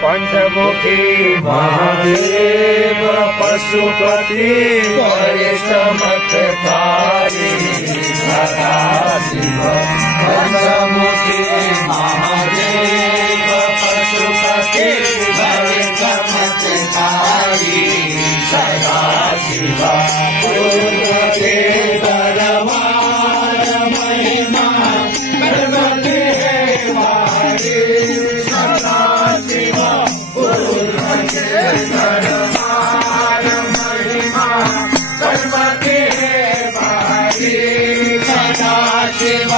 पंचमुखी महादेव पशुपति बड़े चमत्कारी सदाशिव। पंचमुखी महादेव पशुपति बड़े चमत्कारी सदाशिव। पूर्व के दरबार महिमा पर्वते भारी सदाशिव। पूर्व के दरबार महिमा पर्वते भारी सदाशिव।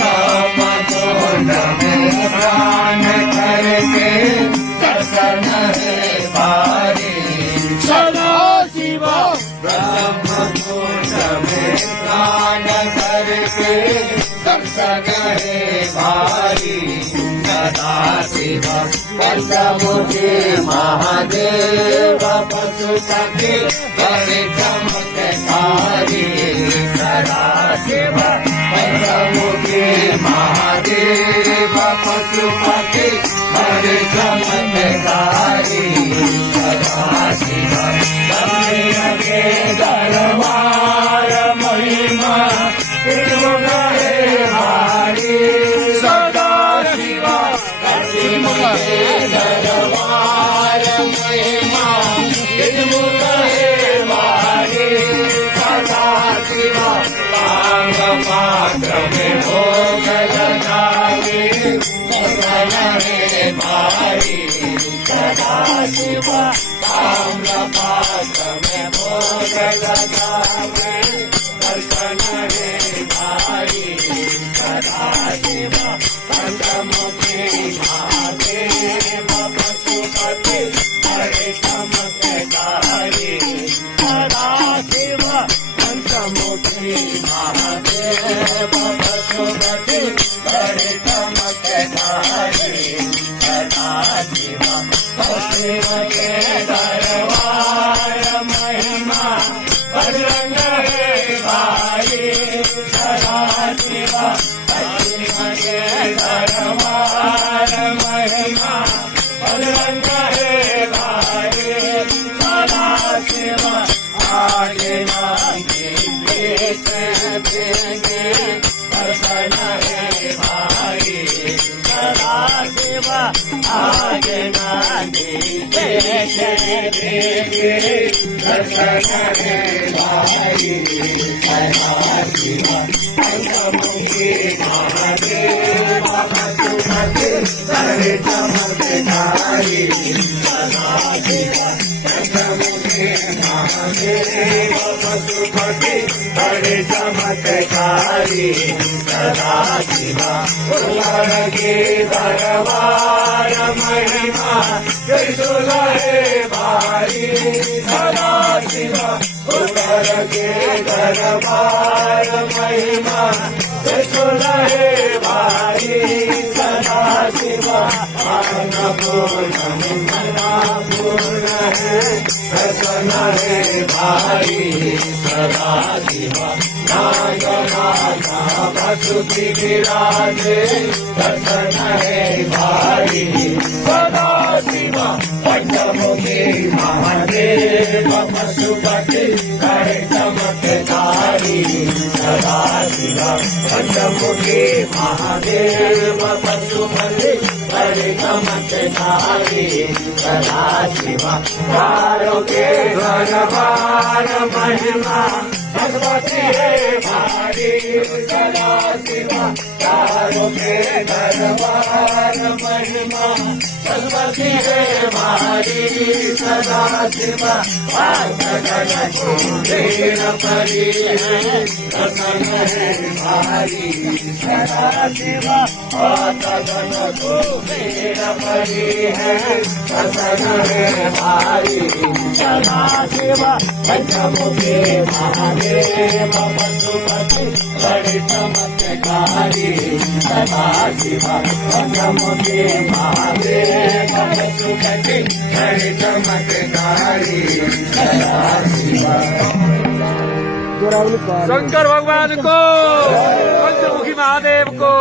राम कुंड में स्नान करके दर्शन है भारी सदाशिव। ब्रह्म कुंड में स्नान करके दर्शन है भारी सदाशिव। पंचमुखी महादेव पशुपति बड़े चमत्कारी सदाशिव। पंचमुखी महादेव पशुपति बड़े चमत्कारी सदाशिव। के दरबार महिमा गए भारी सदाशिव। के दरबार महिमा गए भारी सदाशिव। पांग पात्र में भोग लगावे दर्शन है भारी सदाशिव। पांग पात्र में भोग लगावे दर्शन है भारी सदाशिव। पंचमुखी महादेव पशुपति बड़े चमत्कारी सदाशिव। पंचमुखी महादेव पशुपति बड़े चमत्कारी सदाशिव। पश्चिम के दरबार महिमा बजरंग है भाई सदाशिव। पश्चिम के दरबार महिमा बजरंग है भाई सदाशिव। आगे नागे देंगे दर्शन है भाई सदाशिव। आगे नागे देंगे दर्शन है भाई सदाशिव। पंचमुखी महादेव पशुपति बड़े चमत्कारी सदाशिव। पंचमुखी महादेव पशुपति बड़े चमत्कारी सदाशिव। उत्तर के दरबार महिमा है भारी सदाशिव। उत्तर के दरबार महिमा है भारी सदाशिव। पूर्ण है प्रसन्न है भारी सदाशिव। नागनाथा पशुपति विराजे दर्शन है भारी सदाशिव। पंचमुखी महादेव पशुपति बड़े चमत्कारी सदाशिव। पंचमुखी महादेव पशुपति बड़े चमत्कारी सदाशिव। तारों के दरबार महिमा भगवती है भारी सदाशिव। तारों के दरबार महिमा भगवती है भारी सदाशिव। भक्तगण को देर परी है दर्शन है भारी सदाशिव। भक्तगण को देर परी है दर्शन है भारी सदाशिव। पंचमुखी महादेव पशुपति बड़े चमत्कारी सदाशिव। पंचमुखी महादेव पशुपति बड़े चमत्कारी सदाशिव। शंकर भगवान को, पंचमुखी महादेव को।